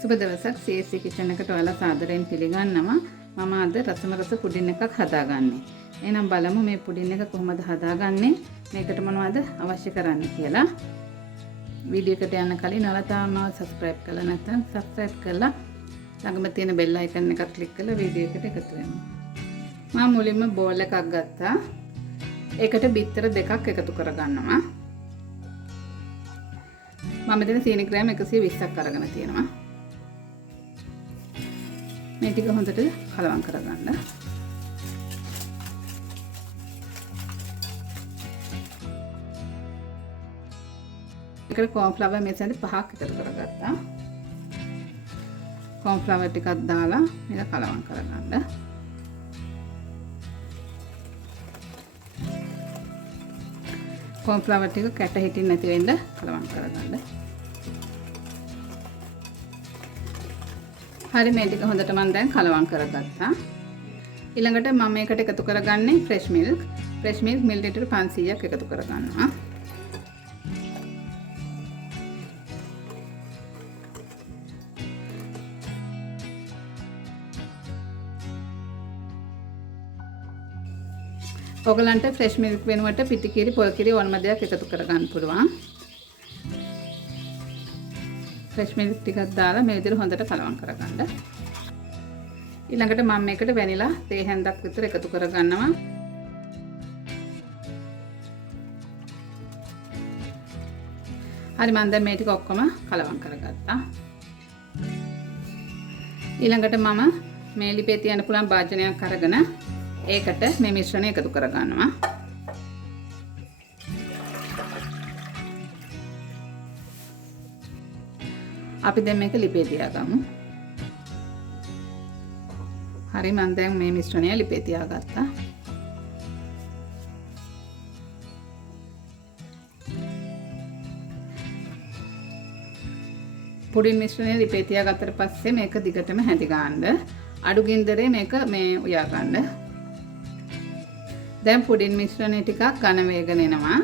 සුබ දවසක් CSC kitchen එකට ඔයාලා සාදරයෙන් පිළිගන්නවා. මම අද රසම රස පුඩින් එකක් හදාගන්නේ. එහෙනම් බලමු මේ පුඩින් එක කොහොමද හදාගන්නේ. මේකට මොනවද අවශ්‍ය කරන්නේ කියලා. වීඩියෝ එකට යන්න කලින් ඔයාලා තාම subscribe කරලා නැත්නම් subscribe කරලා ළඟම තියෙන bell icon එක click කරලා වීඩියෝ එකට එකතු වෙන්න. මම මුලින්ම බෝල් එකක් ගත්තා. ඒකට බිත්තර දෙකක් එකතු කරගන්නවා. මම දෙන සීනි ග්‍රෑම් 120ක් අරගෙන තියෙනවා. මේ ටික හොඳට කලවම් කරගන්න. ඒකට කෝන්ෆ්ලවර් මේසෙන්ද 5ක් එකතු කරගත්තා. කෝන්ෆ්ලවර් ටිකක් දාලා මේක කලවම් කරගන්න. කෝන්ෆ්ලවර් ටික කැට හිටින්න නැති වෙන්න කලවම් කරගන්න. හරි මේ ටික හොඳට මම දැන් කලවම් කරගත්තා. ඊළඟට මම මේකට එකතු කරගන්නේ ෆ්‍රෙෂ් මිල්ක්. ෆ්‍රෙෂ් මිල්ක් මිලිලිටර් 500ක් එකතු කරගන්නවා. ඔයගලන්ට ෆ්‍රෙෂ් මිල්ක් වෙනුවට පිටිකිරි පොල් කිරි ඕනම දෙයක් එකතු කරගන්න පුළුවන්. ෆ්‍රෙෂ් මිල්ක් ටිකක් දාලා මේ විදිහට හොඳට කලවම් කරගන්න. ඊළඟට මම මේකට වැනිලා තේ හැන්දක් විතර එකතු කරගන්නවා. හරි මම දැන් මේ ටික ඔක්කොම කලවම් කරගත්තා. ඊළඟට මම මේ ලිපේ තියන්න පුළුවන් භාජනයක් අරගෙන ඒකට මේ මිශ්‍රණය එකතු කරගන්නවා. අපි දැන් මේක ලිපේ තියාගමු. හරි මම දැන් මේ මිශ්‍රණය ලිපේ තියාගත්තා. පුඩින් මිශ්‍රණය ලිපේ තියාගත්තට පස්සේ මේක දිගටම හැඳි ගන්න. අඩු ගින්දරේ මේක මේ උයා ගන්න. දැන් පුඩින් මිශ්‍රණය ටිකක් ඝන වේගන එනවා.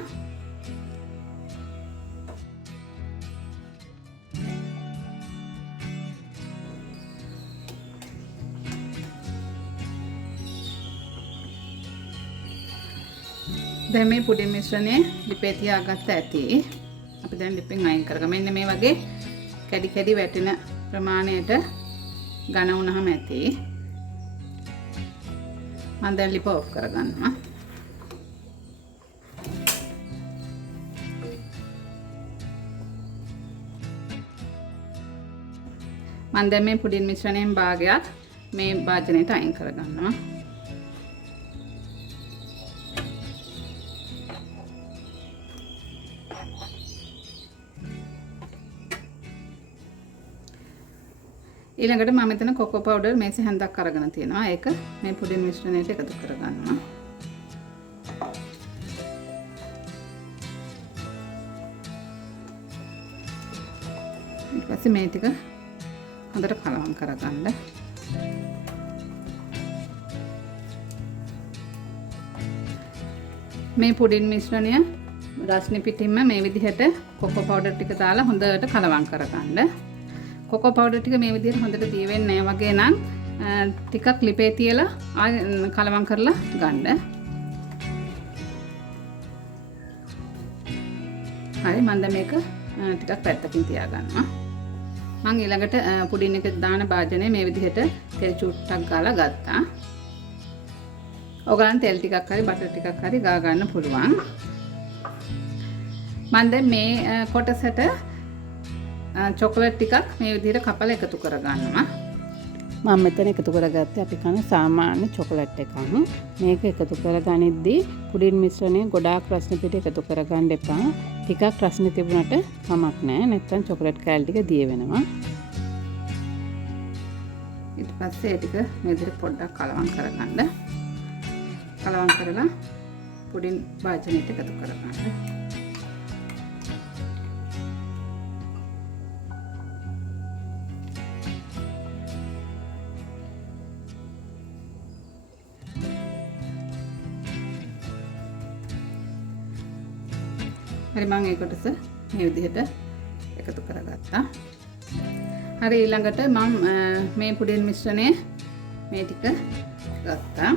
දැන් මේ පුඩින් මිශ්‍රණය ලිපේ තියාගත්ත ඇති. අපි දැන් ලිපෙන් අයින් කරගමු. මෙන්න මේ වගේ කැඩි කැඩි වැටෙන ප්‍රමාණයට ඝන වුණාම ඇති. මම දැන් ලිප ඔෆ් කරගන්නවා. මම දැන් මේ පුඩින් මිශ්‍රණයෙන් භාගයක් මේ භාජනයට අයින් කරගන්නවා. ඊළඟට මම මෙතන කොකෝ පවුඩර් මේසෙ හැන්දක් අරගෙන තියෙනවා. ඒක මේ පුඩින් මිශ්‍රණයට එකතු කරගන්නවා. ඊට පස්සේ මේ ටික හොඳට කලවම් කරගන්න. මේ පුඩින් මිශ්‍රණය රස්නි පිටින්ම මේ විදිහට කොකෝ පවුඩර් ටික දාලා හොඳට කලවම් කරගන්න. කොකෝ පවුඩර් ටික මේ විදිහට හොඳට දිය වෙන්නේ නැහැ වගේ නම් ටිකක් ලිපේ තියලා කලවම් කරලා ගන්න. හරි මම දැන් මේක ටිකක් පැත්තකින් තියාගන්නවා. මම ඊළඟට පුඩින් එක දාන භාජනය මේ විදිහට තෙල් චුට්ටක් ගාලා ගත්තා. ඔයගලන් තෙල් ටිකක් හරි බටර් ටිකක් හරි ගා ගන්න පුළුවන්. මම දැන් මේ කොටසට චොකලට් ටිකක් මේ විදිහට කපලා එකතු කරගන්නවා. මම මෙතන එකතු කරගත්තේ අපි කන සාමාන්‍ය චොකලට් එකක්. මේක එකතු කරගනිද්දී පුඩින් මිශ්‍රණය ගොඩාක් රස්නේ පිට එකතු කරගන්න එපා. ටිකක් රස්නේ තිබුණට කමක් නැහැ. නැත්නම් චොකලට් කෑලි ටික දිය වෙනවා. ඊට පස්සේ ඒ ටික මේ විදිහට පොඩ්ඩක් කලවම් කරගන්න. කලවම් කරලා පුඩින් භාජනයට එකතු කරගන්න. හරි මම ඒ කොටස මේ විදිහට එකතු කරගත්තා. හරි ඊළඟට මම මේ පුඩින් මිශ්‍රණය මේ ටික ගත්තා.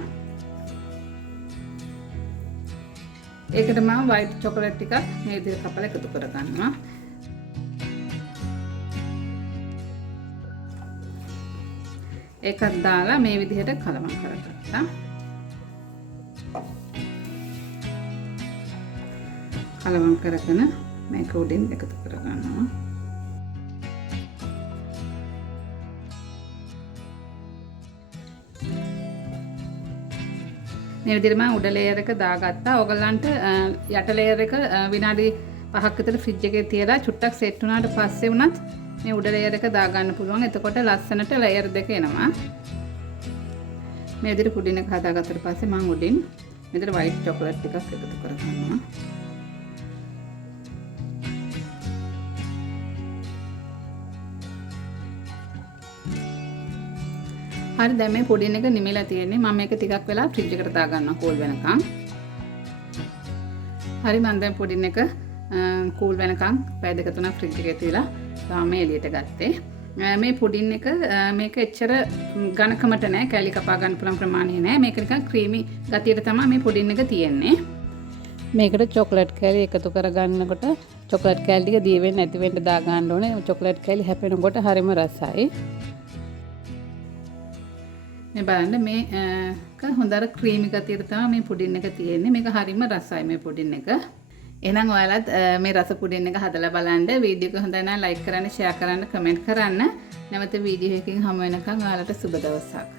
ඒකට මම white chocolate ටිකක් මේ විදිහට කපලා එකතු කරගන්නවා. ඒකත් දාලා මේ විදිහට කලවම් කරගත්තා. කලවම් කරගෙන මේක උඩින් එකතු කරගන්නවා. මේ විදිහට මම උඩ ලේයර් එක දාගත්තා. ඕගලන්ට යට ලේයර් එක විනාඩි 5ක් විතර ෆ්‍රිජ් එකේ තියලා චුට්ටක් සෙට් වුණාට පස්සේ වුණත් මේ උඩ ලේයර් එක දාගන්න පුළුවන්. එතකොට ලස්සනට ලේයර් දෙක එනවා. මේ විදිහට පුඩින් එක හදාගත්තට පස්සේ මම උඩින් මේ විදිහට white chocolate ටිකක් එකතු කරගන්නවා. හරි දැන් මේ පුඩින් එක නිමිලා තියෙන්නේ. මම මේක ටිකක් වෙලා ෆ්‍රිජ් එකට දාගන්නවා කූල් වෙනකන්. හරි මම දැන් පුඩින් එක කූල් වෙනකන් පැය දෙක තුනක් ෆ්‍රිජ් එකේ තියලා තාම එළියට ගත්තේ. මේ පුඩින් එක මේක එච්චර ඝනකමට නෑ, කැලි කපා ගන්න පුළුවන් ප්‍රමාණය නෑ. මේක නිකන් ක්‍රීමි ගතියට තමයි මේ පුඩින් එක තියෙන්නේ. මේකට චොක්ලට් කැලි එකතු කරගන්නකොට චොක්ලට් කැලි ටික දී වෙන්නේ නැති වෙන්න දා ගන්න ඕනේ. චොක්ලට් කැලි හැපෙනකොට හරිම රසයි. මේ බලන්න මේක හොඳට ක්‍රීමි ගතියට තමයි මේ පුඩින් එක තියෙන්නේ. මේක හරිම රසයි මේ පුඩින් එක. එහෙනම් ඔයාලත් මේ රස පුඩින් එක හදලා බලන්න. වීඩියෝ එක හොඳ නම් ලයික් කරන්න, ෂෙයා කරන්න, කමෙන්ට් කරන්න. නැවත වීඩියෝ එකකින් හමු වෙනකන් ඔයාලට සුබ දවසක්.